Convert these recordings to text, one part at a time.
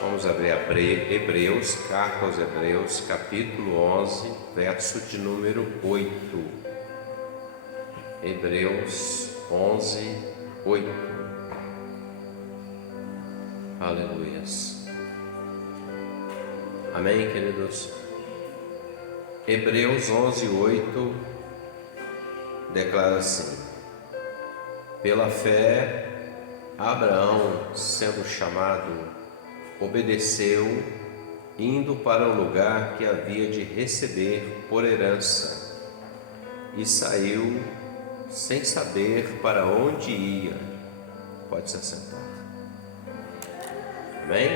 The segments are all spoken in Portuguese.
Vamos abrir Hebreus, carta aos Hebreus, capítulo 11, verso de número 8. Hebreus 11, 8. Aleluias. Amém, queridos? Hebreus 11, 8 declara assim: pela fé, Abraão, sendo chamado, obedeceu, indo para o lugar que havia de receber por herança, e saiu sem saber para onde ia. Pode se assentar. Amém?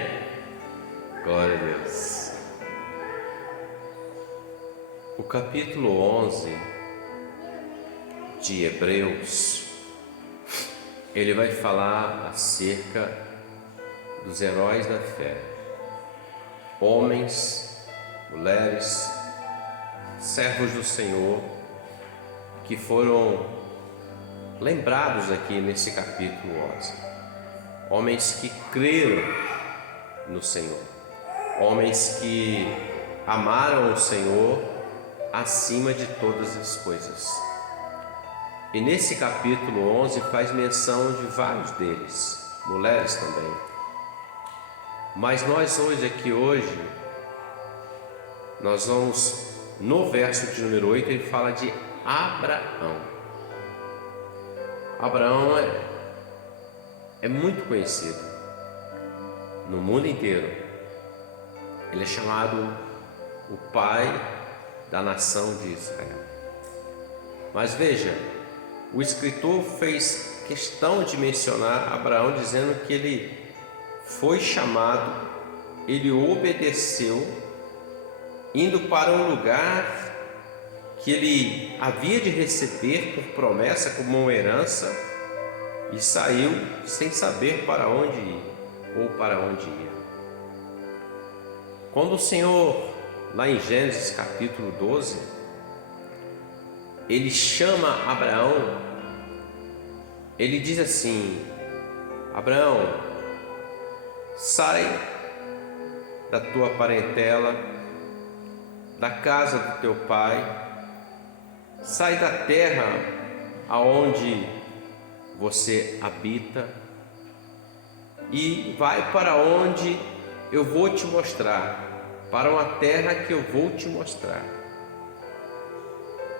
Glória a Deus. O capítulo 11 de Hebreus, ele vai falar acerca dos heróis da fé, homens, mulheres, servos do Senhor, que foram lembrados aqui nesse capítulo 11. Homens que creram no Senhor, homens que amaram o Senhor acima de todas as coisas. E nesse capítulo 11 faz menção de vários deles, mulheres também. Mas nós hoje, nós vamos no verso de número 8, ele fala de Abraão. Abraão é muito conhecido no mundo inteiro. Ele é chamado o pai da nação de Israel. Mas veja, o escritor fez questão de mencionar Abraão, dizendo que ele foi chamado, ele obedeceu, indo para um lugar que ele havia de receber por promessa, como uma herança, e saiu sem saber para onde ir ou para onde ia. Quando o Senhor, lá em Gênesis capítulo 12, ele chama Abraão, ele diz assim: Abraão, sai da tua parentela, da casa do teu pai, sai da terra aonde você habita e vai para onde eu vou te mostrar, para uma terra que eu vou te mostrar.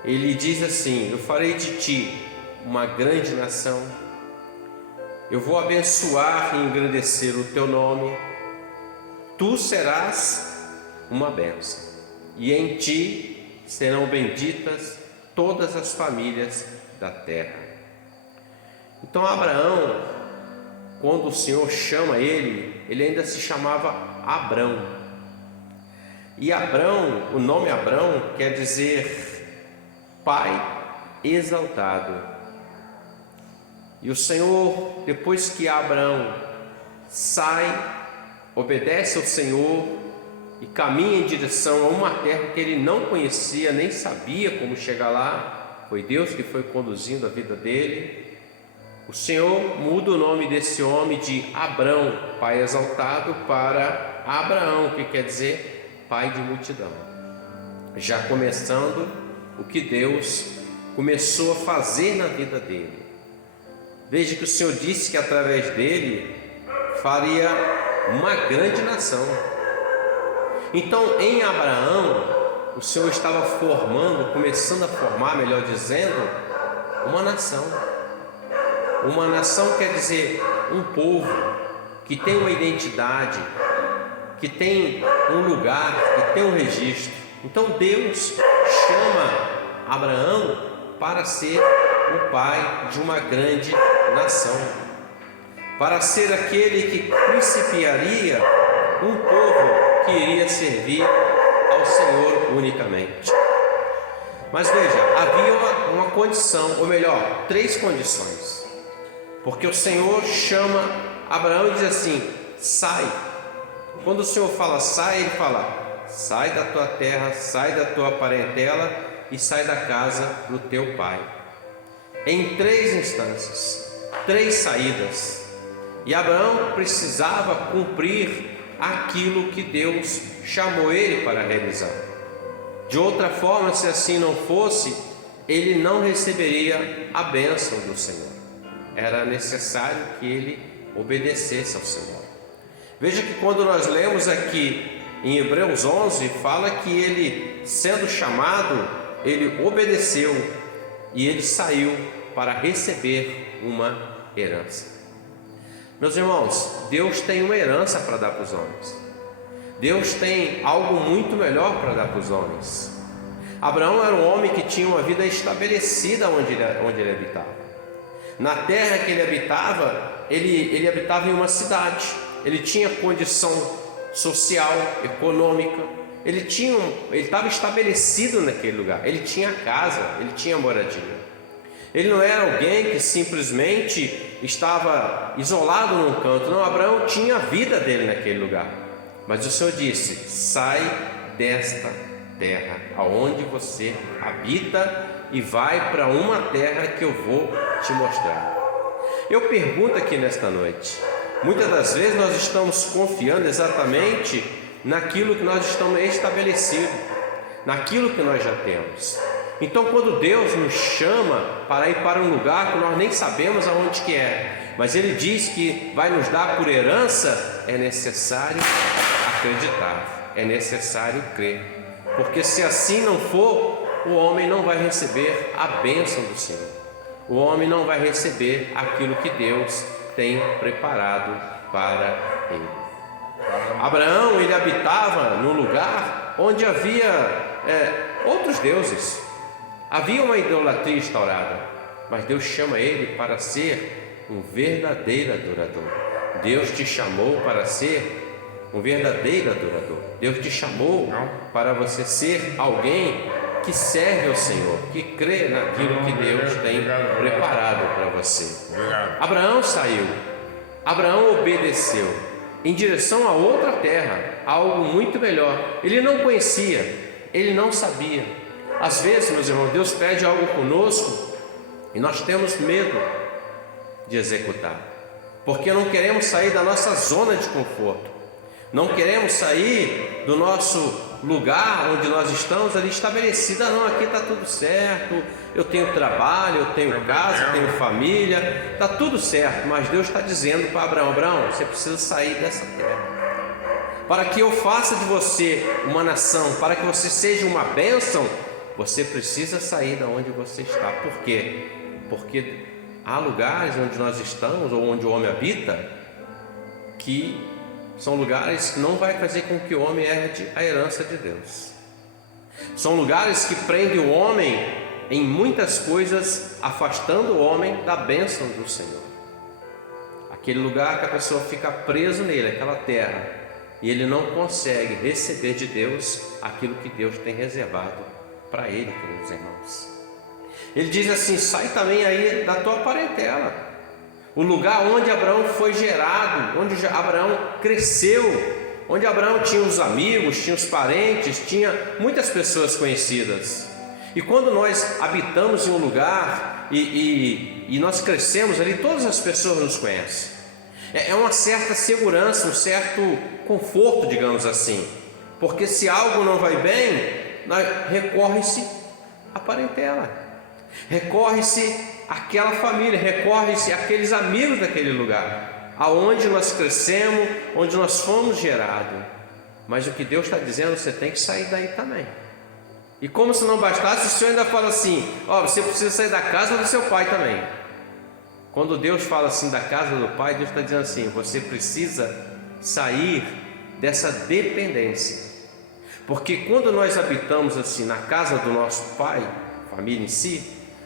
Ele diz assim: eu farei de ti uma grande nação, eu vou abençoar e engrandecer o teu nome, tu serás uma bênção, e em ti serão benditas todas as famílias da terra. Então Abraão, quando o Senhor chama ele ainda se chamava Abrão. E Abrão, o nome Abrão quer dizer pai exaltado. E o Senhor, depois que Abraão sai, obedece ao Senhor e caminha em direção a uma terra que ele não conhecia, nem sabia como chegar lá, foi Deus que foi conduzindo a vida dele. O Senhor muda o nome desse homem de Abrão, pai exaltado, para Abraão, que quer dizer pai de multidão. Já começando o que Deus começou a fazer na vida dele. Veja que o Senhor disse que através dele faria uma grande nação. Então, em Abraão, o Senhor estava formando, começando a formar, melhor dizendo, uma nação. Uma nação quer dizer um povo que tem uma identidade, que tem um lugar, que tem um registro. Então Deus chama Abraão para ser o pai de uma grande nação, para ser aquele que principiaria um povo que iria servir ao Senhor unicamente. Mas veja, havia uma condição, ou melhor, três condições, porque o Senhor chama Abraão e diz assim: sai. Quando o Senhor fala sai, ele fala: sai da tua terra, sai da tua parentela e sai da casa do teu pai. Em três instâncias, três saídas. E Abraão precisava cumprir aquilo que Deus chamou ele para realizar. De outra forma, se assim não fosse, ele não receberia a bênção do Senhor. Era necessário que ele obedecesse ao Senhor. Veja que quando nós lemos aqui em Hebreus 11, fala que ele, sendo chamado, ele obedeceu e ele saiu para receber uma herança. Meus irmãos, Deus tem uma herança para dar para os homens. Deus tem algo muito melhor para dar para os homens. Abraão era um homem que tinha uma vida estabelecida onde ele habitava. Na terra que ele habitava, ele habitava em uma cidade. Ele tinha condição social, econômica. Ele estava estabelecido naquele lugar. Ele tinha casa, ele tinha moradia. Ele não era alguém que simplesmente estava isolado num canto. Não, Abraão tinha a vida dele naquele lugar. Mas o Senhor disse: sai desta terra, aonde você habita, e vai para uma terra que eu vou te mostrar. Eu pergunto aqui nesta noite, muitas das vezes nós estamos confiando exatamente naquilo que nós estamos estabelecidos, naquilo que nós já temos. Então, quando Deus nos chama para ir para um lugar que nós nem sabemos aonde que é, mas Ele diz que vai nos dar por herança, é necessário acreditar, é necessário crer, porque se assim não for, o homem não vai receber a bênção do Senhor, o homem não vai receber aquilo que Deus tem preparado para ele. Abraão, ele habitava num lugar onde havia outros deuses, havia uma idolatria instaurada, mas Deus chama ele para ser um verdadeiro adorador. Deus te chamou para ser um verdadeiro adorador. Deus te chamou para você ser alguém que serve ao Senhor, que crê naquilo que Deus tem preparado para você. Abraão saiu, Abraão obedeceu em direção a outra terra, algo muito melhor. Ele não conhecia, ele não sabia. Às vezes, meus irmãos, Deus pede algo conosco e nós temos medo de executar, porque não queremos sair da nossa zona de conforto, não queremos sair do nosso lugar onde nós estamos ali estabelecido. Não, aqui está tudo certo, eu tenho trabalho, eu tenho casa, eu tenho família, está tudo certo. Mas Deus está dizendo para Abraão: Abraão, você precisa sair dessa terra, para que eu faça de você uma nação, para que você seja uma bênção. Você precisa sair da onde você está. Por quê? Porque há lugares onde nós estamos, ou onde o homem habita, que são lugares que não vai fazer com que o homem herde a herança de Deus. São lugares que prendem o homem em muitas coisas, afastando o homem da bênção do Senhor. Aquele lugar que a pessoa fica preso nele, aquela terra, e ele não consegue receber de Deus aquilo que Deus tem reservado para ele, queridos irmãos. Ele diz assim: sai também aí da tua parentela, o lugar onde Abraão foi gerado, onde Abraão cresceu, onde Abraão tinha os amigos, tinha os parentes, tinha muitas pessoas conhecidas. E quando nós habitamos em um lugar e nós crescemos ali, todas as pessoas nos conhecem. É uma certa segurança, um certo conforto, digamos assim, porque se algo não vai bem, recorre-se à parentela, recorre-se àquela família, recorre-se àqueles amigos daquele lugar, aonde nós crescemos, onde nós fomos gerados. Mas o que Deus está dizendo, você tem que sair daí também. E como se não bastasse, o Senhor ainda fala assim: você precisa sair da casa do seu pai também. Quando Deus fala assim da casa do pai, Deus está dizendo assim: você precisa sair dessa dependência. Porque quando nós habitamos assim na casa do nosso pai, família em si,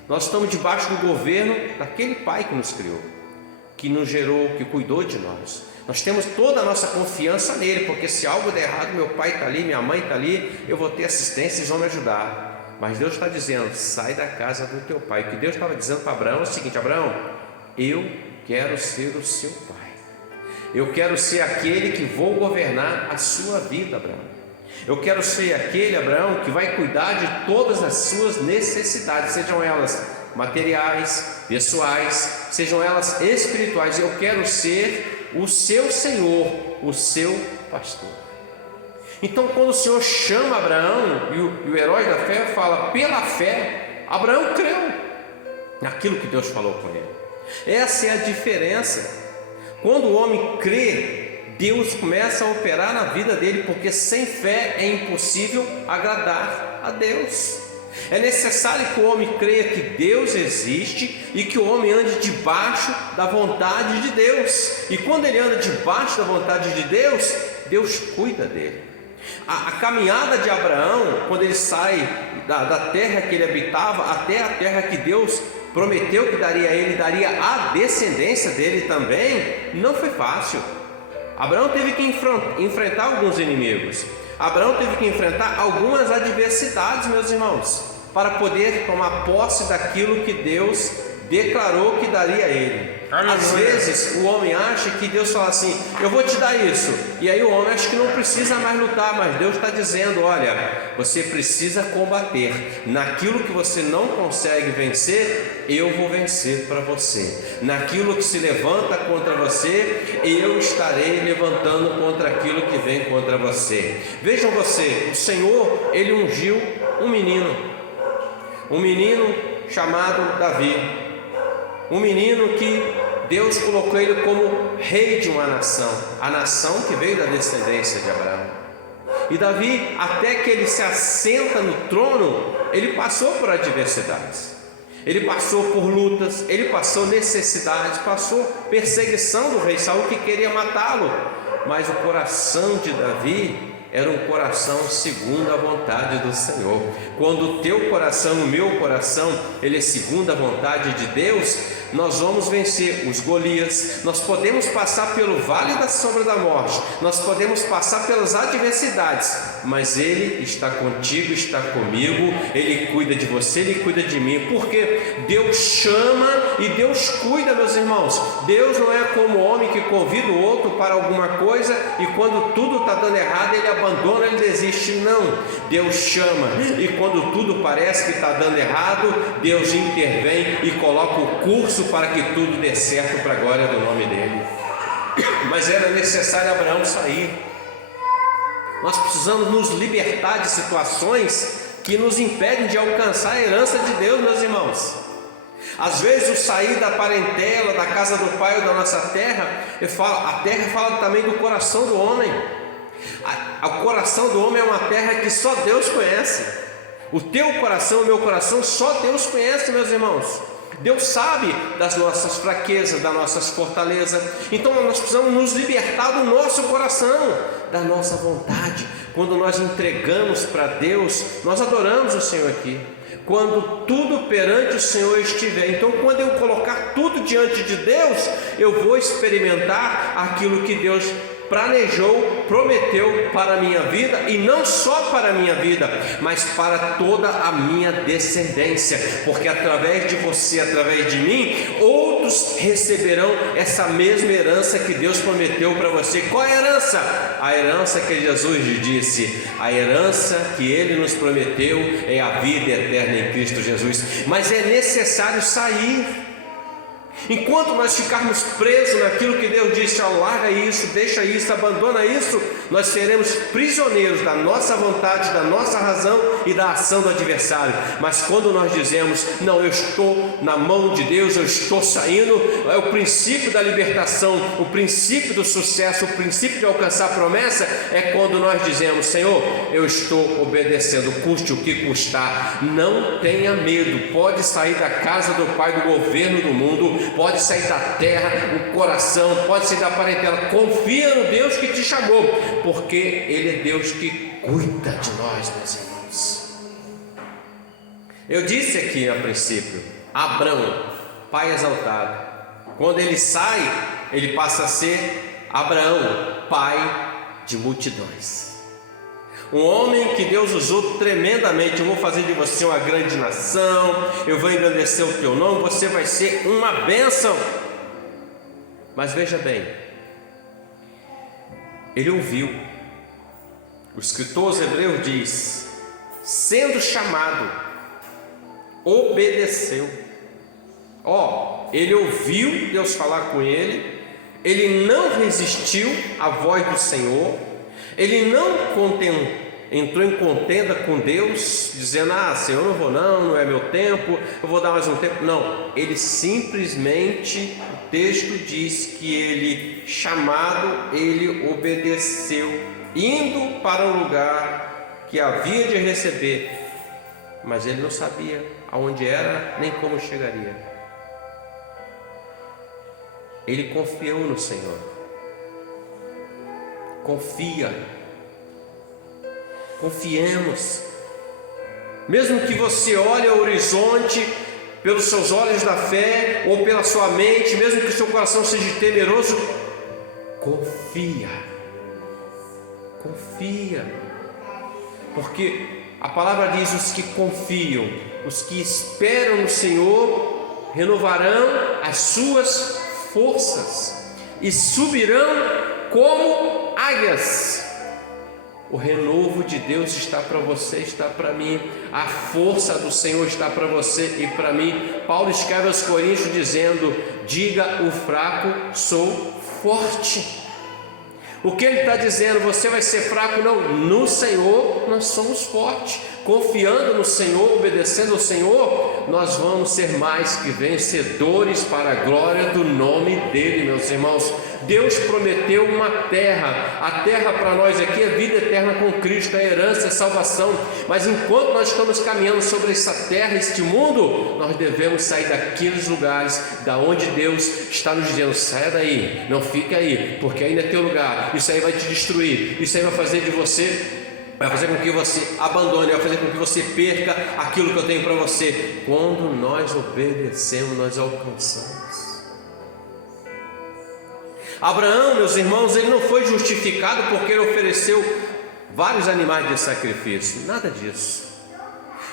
nós estamos debaixo do governo daquele pai que nos criou, que nos gerou, que cuidou de nós. Nós temos toda a nossa confiança nele, porque se algo der errado, meu pai está ali, minha mãe está ali, eu vou ter assistência, eles vão me ajudar. Mas Deus está dizendo: sai da casa do teu pai. O que Deus estava dizendo para Abraão é o seguinte: Abraão, eu quero ser o seu pai, eu quero ser aquele que vou governar a sua vida, Abraão. Eu quero ser aquele, Abraão, que vai cuidar de todas as suas necessidades, sejam elas materiais, pessoais, sejam elas espirituais. Eu quero ser o seu Senhor, o seu pastor. Então, quando o Senhor chama Abraão, e o herói da fé fala, pela fé, Abraão creu naquilo que Deus falou com ele. Essa é a diferença. Quando o homem crê, Deus começa a operar na vida dele, porque sem fé é impossível agradar a Deus. É necessário que o homem creia que Deus existe e que o homem ande debaixo da vontade de Deus. E quando ele anda debaixo da vontade de Deus, Deus cuida dele. A caminhada de Abraão, quando ele sai da terra que ele habitava até a terra que Deus prometeu que daria a ele, daria a descendência dele também, não foi fácil. Abraão teve que enfrentar alguns inimigos. Abraão teve que enfrentar algumas adversidades, meus irmãos, para poder tomar posse daquilo que Deus declarou que daria a ele. Às vezes o homem acha que Deus fala assim, eu vou te dar isso, e aí o homem acha que não precisa mais lutar, mas Deus está dizendo, olha, você precisa combater, naquilo que você não consegue vencer, eu vou vencer para você, naquilo que se levanta contra você, eu estarei levantando contra aquilo que vem contra você. Vejam você, o Senhor, ele ungiu um menino chamado Davi, um menino que Deus colocou ele como rei de uma nação, a nação que veio da descendência de Abraão. E Davi, até que ele se assenta no trono, ele passou por adversidades, ele passou por lutas, ele passou necessidades, passou perseguição do rei Saul que queria matá-lo, mas o coração de Davi era um coração segundo a vontade do Senhor. Quando o teu coração, o meu coração, ele é segundo a vontade de Deus, nós vamos vencer os Golias, nós podemos passar pelo vale da sombra da morte, nós podemos passar pelas adversidades, mas Ele está contigo, está comigo, Ele cuida de você, Ele cuida de mim, porque Deus chama e Deus cuida, meus irmãos. Deus não é como o homem que convida o outro para alguma coisa e quando tudo está dando errado, ele abandona, ele desiste. Não, Deus chama e quando tudo parece que está dando errado, Deus intervém e coloca o curso para que tudo dê certo para a glória do nome dele. Mas era necessário Abraão sair. Nós precisamos nos libertar de situações que nos impedem de alcançar a herança de Deus, meus irmãos. Às vezes o sair da parentela, da casa do pai ou da nossa terra, a terra fala também do coração do homem. O coração do homem é uma terra que só Deus conhece. O teu coração, o meu coração, só Deus conhece, meus irmãos. Deus sabe das nossas fraquezas, das nossas fortalezas. Então nós precisamos nos libertar do nosso coração, da nossa vontade. Quando nós entregamos para Deus, nós adoramos o Senhor aqui. Quando tudo perante o Senhor estiver, então quando eu colocar tudo diante de Deus, eu vou experimentar aquilo que Deus planejou, prometeu para a minha vida, e não só para a minha vida, mas para toda a minha descendência, porque através de você, através de mim, outros receberão essa mesma herança que Deus prometeu para você. Qual é a herança? A herança que Jesus disse, a herança que Ele nos prometeu é a vida eterna em Cristo Jesus. Mas é necessário sair. Enquanto nós ficarmos presos naquilo que Deus disse, larga isso, deixa isso, abandona isso, nós seremos prisioneiros da nossa vontade, da nossa razão e da ação do adversário. Mas quando nós dizemos, não, eu estou na mão de Deus, eu estou saindo, é o princípio da libertação, o princípio do sucesso, o princípio de alcançar a promessa, é quando nós dizemos, Senhor, eu estou obedecendo, custe o que custar, não tenha medo, pode sair da casa do Pai, do governo do mundo, pode sair da terra, o coração, pode sair da parentela, confia no Deus que te chamou, porque Ele é Deus que cuida de nós, meus irmãos. Eu disse aqui a princípio, Abraão, pai exaltado, quando ele sai, ele passa a ser Abraão, pai de multidões. Um homem que Deus usou tremendamente. Eu vou fazer de você uma grande nação, eu vou engrandecer o teu nome, você vai ser uma bênção. Mas veja bem, ele ouviu. O escritor aos Hebreus diz, sendo chamado, obedeceu. Ele ouviu Deus falar com ele, ele não resistiu à voz do Senhor, Ele não entrou em contenda com Deus, dizendo: Senhor, eu não vou não é meu tempo, eu vou dar mais um tempo. Não, ele simplesmente, o texto diz que ele, chamado, ele obedeceu, indo para um lugar que havia de receber, mas ele não sabia aonde era, nem como chegaria. Ele confiou no Senhor. Confiemos. Mesmo que você olhe ao horizonte pelos seus olhos da fé ou pela sua mente, mesmo que o seu coração seja temeroso, confia, porque a palavra diz: os que confiam, os que esperam no Senhor, renovarão as suas forças e subirão como águias. O renovo de Deus está para você, está para mim. A força do Senhor está para você e para mim. Paulo escreve aos Coríntios dizendo: diga o fraco, sou forte. O que ele está dizendo? Você vai ser fraco? Não, no Senhor nós somos fortes. Confiando no Senhor, obedecendo ao Senhor, nós vamos ser mais que vencedores para a glória do nome dele, meus irmãos. Deus prometeu uma terra. A terra para nós aqui é vida eterna com Cristo, a herança, a salvação. Mas enquanto nós estamos caminhando sobre essa terra, este mundo, nós devemos sair daqueles lugares da onde Deus está nos dizendo: saia daí, não fique aí, porque ainda é teu lugar. Isso aí vai te destruir, isso aí vai fazer de você, vai fazer com que você abandone, vai fazer com que você perca aquilo que eu tenho para você. Quando nós obedecemos, nós alcançamos. Abraão, meus irmãos, ele não foi justificado porque ele ofereceu vários animais de sacrifício, nada disso.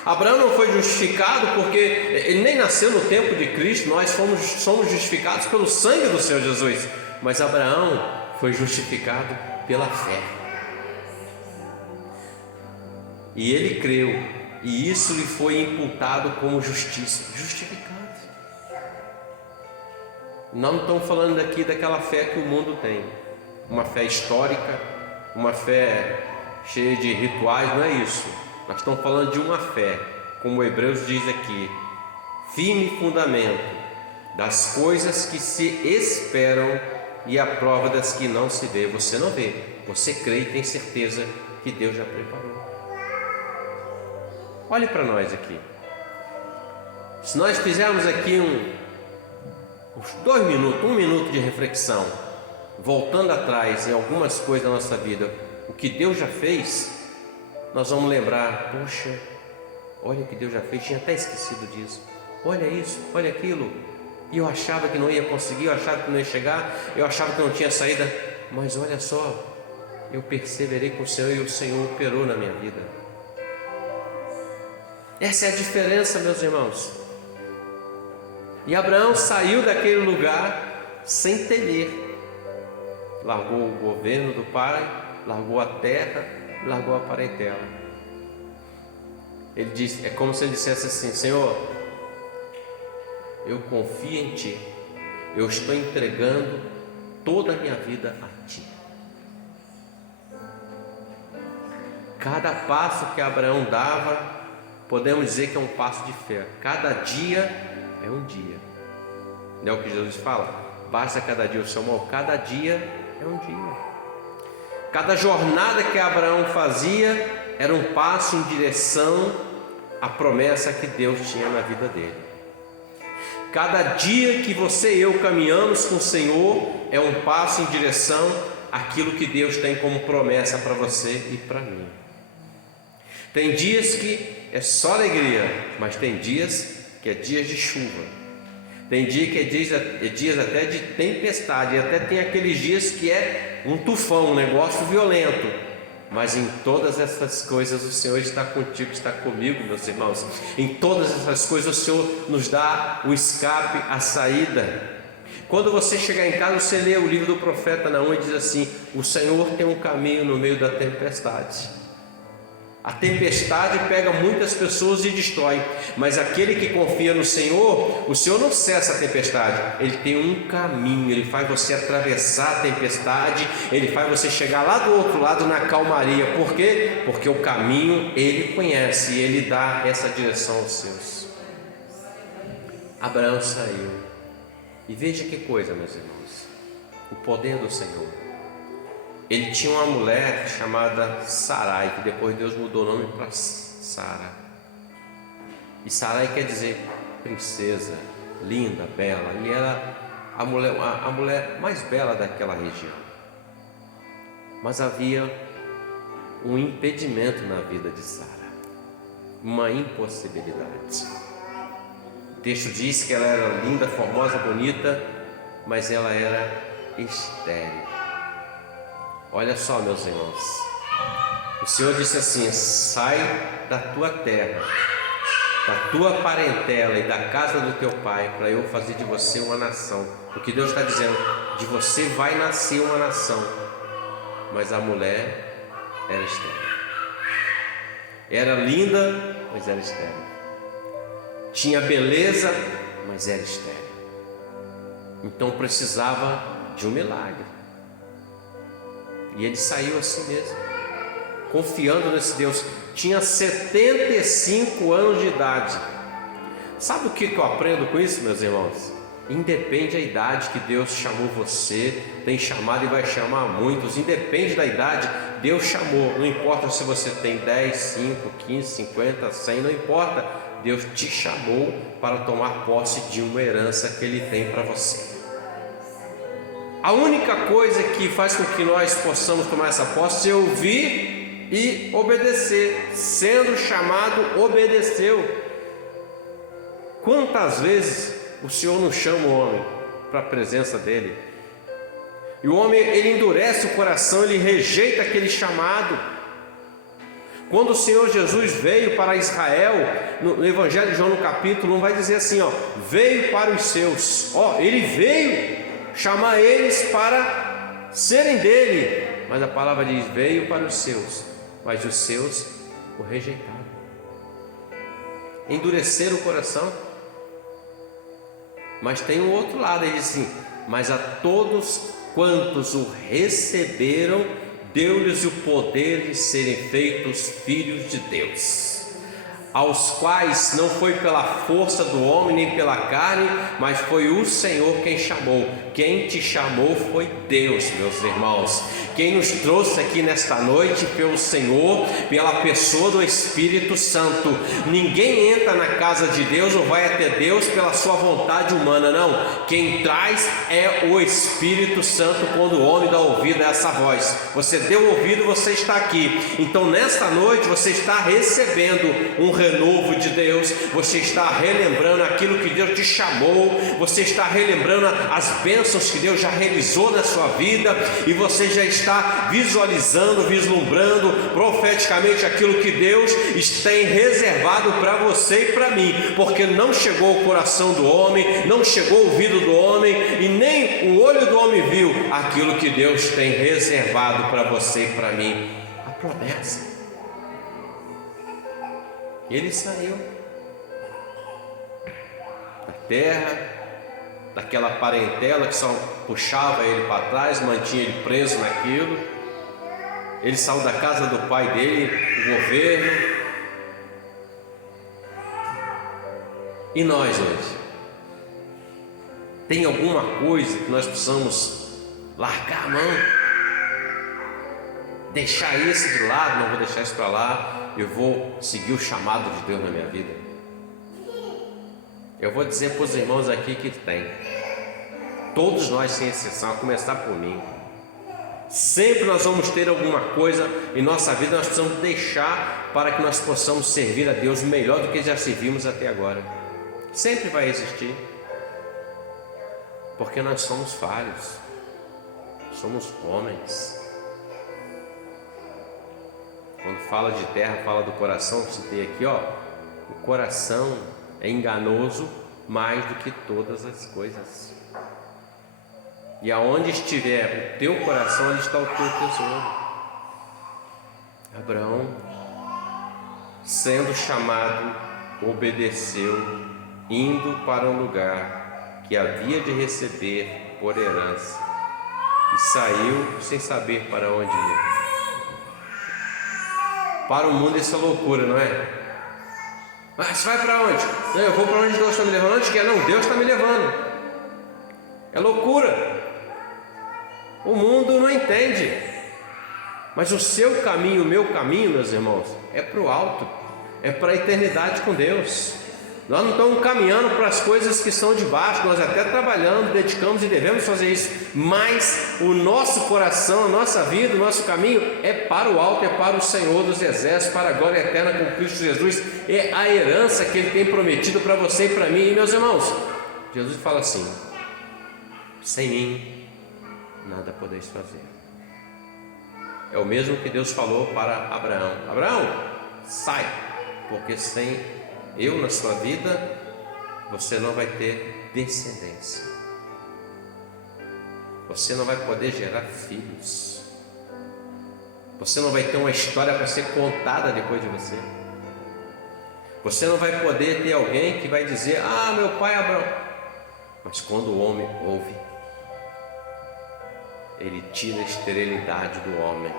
Abraão não foi justificado porque ele nem nasceu no tempo de Cristo. Nós somos justificados pelo sangue do Senhor Jesus, mas Abraão foi justificado pela fé. E ele creu, e isso lhe foi imputado como justiça. Justificado. Não estamos falando aqui daquela fé que o mundo tem, uma fé histórica, uma fé cheia de rituais, não é isso. Nós estamos falando de uma fé, como o Hebreus diz aqui: firme fundamento das coisas que se esperam e a prova das que não se vê. Você não vê, você crê e tem certeza que Deus já preparou. Olhe para nós aqui. Se nós fizermos aqui uns 2 minutos, 1 minuto de reflexão, voltando atrás em algumas coisas da nossa vida, o que Deus já fez, nós vamos lembrar: poxa, olha o que Deus já fez, tinha até esquecido disso. Olha isso, olha aquilo. E eu achava que não ia conseguir, eu achava que não ia chegar, eu achava que não tinha saída, mas olha só, eu perseverei com o Senhor e o Senhor operou na minha vida. Essa é a diferença, meus irmãos. E Abraão saiu daquele lugar sem temer. Largou o governo do pai, largou a terra, largou a parentela. Ele disse, é como se ele dissesse assim: Senhor, eu confio em Ti, eu estou entregando toda a minha vida a Ti. Cada passo que Abraão dava, podemos dizer que é um passo de fé. Cada dia é um dia. Não é o que Jesus fala? Basta cada dia o seu mal. Cada dia é um dia. Cada jornada que Abraão fazia era um passo em direção à promessa que Deus tinha na vida dele. Cada dia que você e eu caminhamos com o Senhor é um passo em direção àquilo que Deus tem como promessa para você e para mim. Tem dias que é só alegria, mas tem dias que é dias de chuva. Tem dia que é dias até de tempestade, e até tem aqueles dias que é um tufão, um negócio violento. Mas em todas essas coisas o Senhor está contigo, está comigo, meus irmãos. Em todas essas coisas o Senhor nos dá o escape, a saída. Quando você chegar em casa, você lê o livro do profeta Naum e diz assim: o Senhor tem um caminho no meio da tempestade. A tempestade pega muitas pessoas e destrói, mas aquele que confia no Senhor, o Senhor não cessa a tempestade, Ele tem um caminho, Ele faz você atravessar a tempestade, Ele faz você chegar lá do outro lado na calmaria. Por quê? Porque o caminho Ele conhece e Ele dá essa direção aos seus. Abraão saiu, e veja que coisa, meus irmãos, o poder do Senhor. Ele tinha uma mulher chamada Sarai, que depois Deus mudou o nome para Sara. E Sarai quer dizer princesa, linda, bela. E era a mulher mais bela daquela região. Mas havia um impedimento na vida de Sara, uma impossibilidade. O texto diz que ela era linda, formosa, bonita, mas ela era estéril. Olha só, meus irmãos, o Senhor disse assim: sai da tua terra, da tua parentela e da casa do teu pai, para eu fazer de você uma nação. O que Deus está dizendo, de você vai nascer uma nação. Mas a mulher era estéril, era linda, mas era estéril, tinha beleza, mas era estéril. Então precisava de um milagre. E ele saiu assim mesmo, confiando nesse Deus. Tinha 75 anos de idade. Sabe o que eu aprendo com isso, meus irmãos? Independe da idade que Deus chamou você, tem chamado e vai chamar muitos. Independe da idade, Deus chamou. Não importa se você tem 10, 5, 15, 50, 100, não importa. Deus te chamou para tomar posse de uma herança que Ele tem para você. A única coisa que faz com que nós possamos tomar essa posse é ouvir e obedecer. Sendo chamado, obedeceu. Quantas vezes o Senhor não chama o homem para a presença dEle? E o homem, ele endurece o coração, ele rejeita aquele chamado. Quando o Senhor Jesus veio para Israel, no Evangelho de João, no capítulo 1, vai dizer assim, veio para os seus. Ele veio chamar eles para serem dele, mas a palavra diz: veio para os seus, mas os seus o rejeitaram, endureceram o coração. Mas tem um outro lado, ele diz assim: mas a todos quantos o receberam, deu-lhes o poder de serem feitos filhos de Deus, aos quais não foi pela força do homem nem pela carne, mas foi o Senhor quem chamou. Quem te chamou foi Deus, meus irmãos. Quem nos trouxe aqui nesta noite foi o Senhor, pela pessoa do Espírito Santo. Ninguém entra na casa de Deus ou vai até Deus pela sua vontade humana, não. Quem traz é o Espírito Santo. Quando o homem dá ouvido a essa voz, você deu ouvido, você está aqui. Então nesta noite você está recebendo um renovo de Deus, você está relembrando aquilo que Deus te chamou, você está relembrando as bênçãos que Deus já realizou na sua vida, e você já está visualizando, vislumbrando profeticamente aquilo que Deus tem reservado para você e para mim, porque não chegou ao coração do homem, não chegou ao ouvido do homem, e nem o olho do homem viu aquilo que Deus tem reservado para você e para mim, a promessa. Ele saiu da terra, daquela parentela que só puxava ele para trás, mantinha ele preso naquilo. Ele saiu da casa do pai dele, do governo. E nós hoje? Tem alguma coisa que nós precisamos largar a mão? Deixar esse de lado? Não vou deixar isso para lá. Eu vou seguir o chamado de Deus na minha vida. Eu vou dizer para os irmãos aqui que tem. Todos nós, sem exceção, a começar por mim. Sempre nós vamos ter alguma coisa em nossa vida, nós precisamos deixar para que nós possamos servir a Deus melhor do que já servimos até agora. Sempre vai existir. Porque nós somos falhos. Somos homens. Quando fala de terra, fala do coração, que citei aqui, o coração é enganoso mais do que todas as coisas. E aonde estiver o teu coração, ali está o teu tesouro. Abraão sendo chamado, obedeceu, indo para um lugar que havia de receber por herança, e saiu sem saber para onde ir. Para o mundo isso é loucura, não é? Mas você vai para onde? Não, eu vou para onde Deus está me levando. Onde que é? Não, Deus está me levando. É loucura. O mundo não entende. Mas o seu caminho, o meu caminho, meus irmãos, é para o alto, é para a eternidade com Deus. Nós não estamos caminhando para as coisas que são de baixo. Nós até trabalhamos, dedicamos e devemos fazer isso, mas o nosso coração, a nossa vida, o nosso caminho é para o alto, é para o Senhor dos Exércitos, para a glória eterna com Cristo Jesus. É a herança que Ele tem prometido para você e para mim. E meus irmãos, Jesus fala assim: sem mim nada podeis fazer. É o mesmo que Deus falou para Abraão: Abraão, sai, porque sem eu na sua vida, você não vai ter descendência. Você não vai poder gerar filhos. Você não vai ter uma história para ser contada depois de você. Você não vai poder ter alguém que vai dizer: ah, meu pai Abraão. Mas quando o homem ouve, ele tira a esterilidade do homem.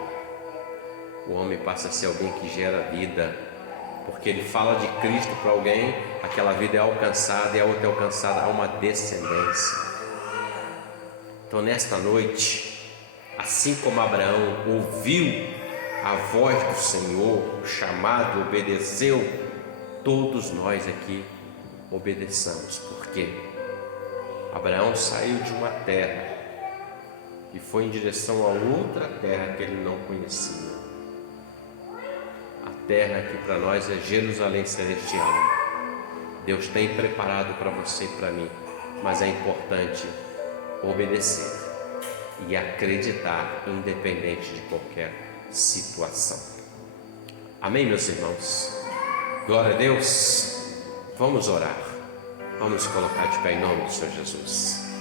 O homem passa a ser alguém que gera vida. Porque ele fala de Cristo para alguém, aquela vida é alcançada e a outra é alcançada, há uma descendência. Então nesta noite, assim como Abraão ouviu a voz do Senhor, o chamado, obedeceu, todos nós aqui obedeçamos. Porque Abraão saiu de uma terra e foi em direção a outra terra que ele não conhecia. A terra que para nós é Jerusalém celestial. Deus tem preparado para você e para mim, mas é importante obedecer e acreditar, independente de qualquer situação. Amém, meus irmãos? Glória a Deus. Vamos orar. Vamos colocar de pé em nome do Senhor Jesus.